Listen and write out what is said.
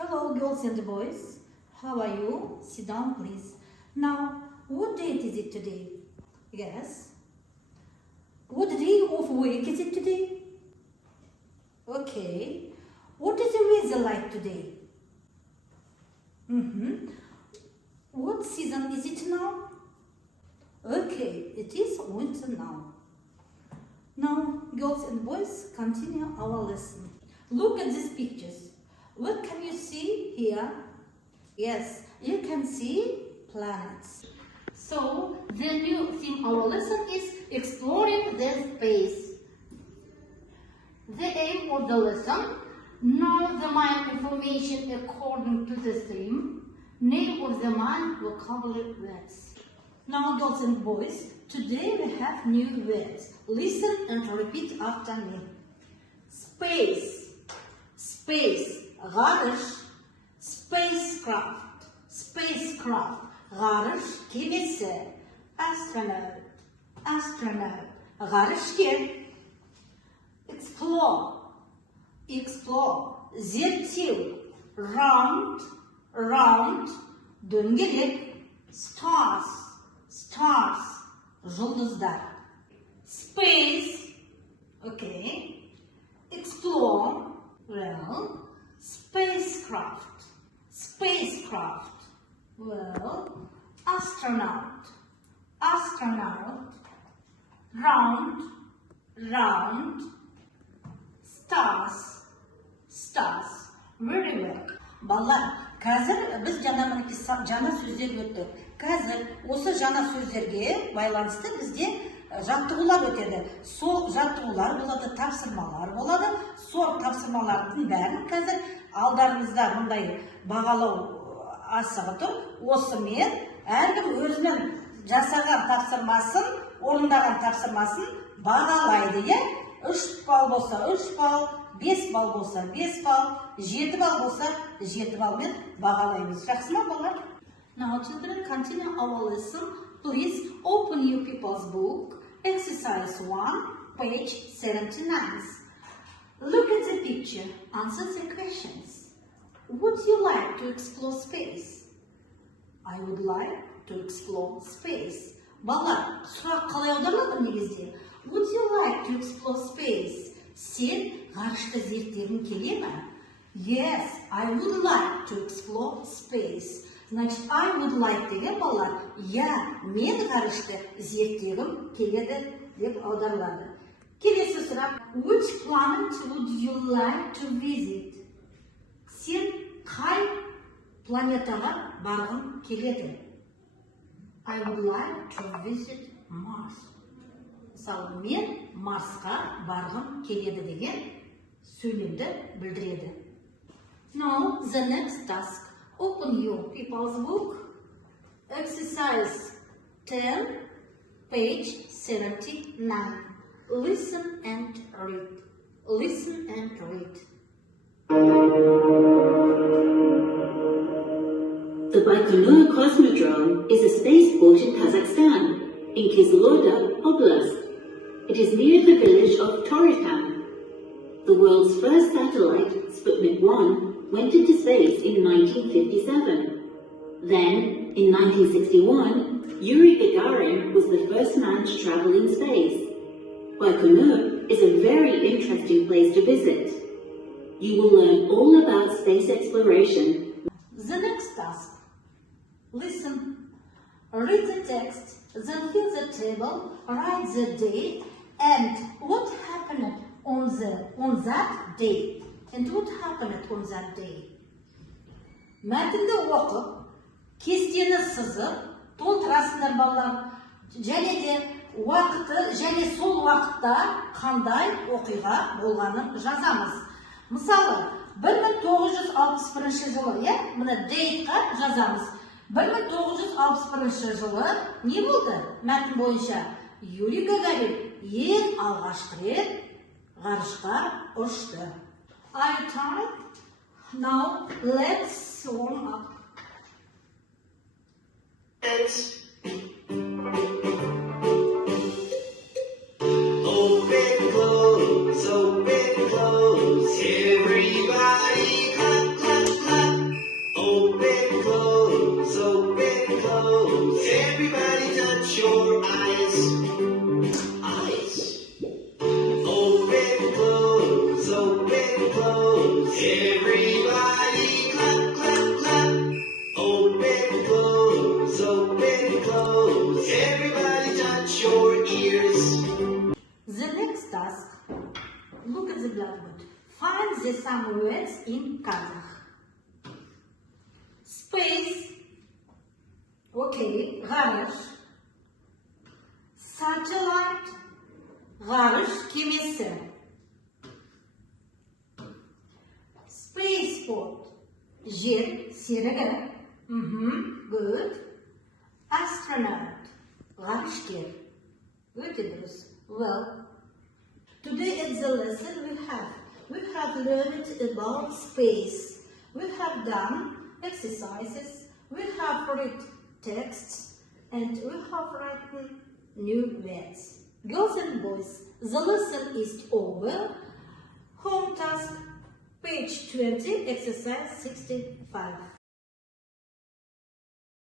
Hello, girls and boys. How are you? Sit down, please. Now, what date is it today? Yes. What day of week is it today? Okay. What is the weather like today? What season is it now? Okay, it is winter now. Now, girls and boys, continue our lesson. Look at these pictures. What can you see here? Yes, you can see planets. So, the new theme of our lesson is exploring the space. The aim of the lesson, know the mind information according to the theme. Name of the mind, vocabulary words. Now, girls and boys, today we have new words. Listen and repeat after me. Space, space, ғарыш, spacecraft, spacecraft, ғарыш кемесі, astronaut, astronaut, ғарышкер. Explore, explore, зерттеу, round, round, дөңгелек, stars, stars, жұлдыздар. Space, okay. Explore, well. Spacecraft, spacecraft, well. Astronaut, astronaut. Round, round. Stars, stars. Very well. Балалар, қазір біз жаңа сөздер өттік. Қазір осы жаңа сөздерге байланысты бізде жаттығулар өтеді. Сол жаттығулар болады, тапсырмалар болады. Сол тапсырмалардың бәрін қазір алдарыңызда мұндай бағалау асығы тұр. Осымен әркім өзінің жасаған тапсырмасын, орындаған тапсырмасын бағалайды. 3 балл болса 3 балл, 5 балл болса 5 балл, 7 балл болса 7 баллмен бағалаймыз. Жақсы ма, балалар? Now, children, continue our lesson. Please open your people's book, exercise 1, page 79. Look at the picture, answer the questions. Would you like to explore space? I would like to explore space. Балалар, сұрақ қалай аударылады негізде? Would you like to explore space? Сен ғарышты зерттегің келе ме? Yes, I would like to explore space. Значит, I would like деген балалар, я, мен ғарышты зерттегім келеді деп аударылады. Келесі сұрақ, which planet would you like to visit? Сен қай планетаға барғың келеді? I would like to visit Mars. Мысалы, мен Марсқа барғым келеді деген сөйлемді білдіреді. Now, the next task. Open your people's book, exercise 10, page 79. Listen and read. Listen and read. The Baikonur Cosmodrome is a spaceport in Kazakhstan, in Kyzyloda Oblast. It is near the village of Torytan. The world's first satellite, Sputnik 1, went into space in 1957. Then, in 1961, Yuri Gagarin was the first man to travel in space. Baikonur is a very interesting place to visit. You will learn all about space exploration. The next task. Listen. Read the text, then fill the table, write the date, and what happened on that day. And what happened on that day? Мәтінді оқып, кестені сызып, толтырасыңдар балалар. Және де уақыты, және сол уақытта қандай оқиға болғанын жазамыз. Мысалы, 1961 жылы, мына дейtқа жазамыз. 1961 жылы не болды? Мәтін бойынша Юрий Гагарин ең алғашқы рет ғарышқа ұшты. Are you tired? Now let's warm up. Open, close, everybody clap, clap, clap. the some words in Kazakh. Space. Okay, ғарыш. Satellite. Ғарыш кемесі. Spaceport. Жер серігі. Good. Astronaut. Ғарышкер. Өте дұрыс. Well, today at the lesson we have learned about space. We have done exercises. We have read texts and we have written new words. Girls and boys, the lesson is over. Home task, page 20, exercise 65.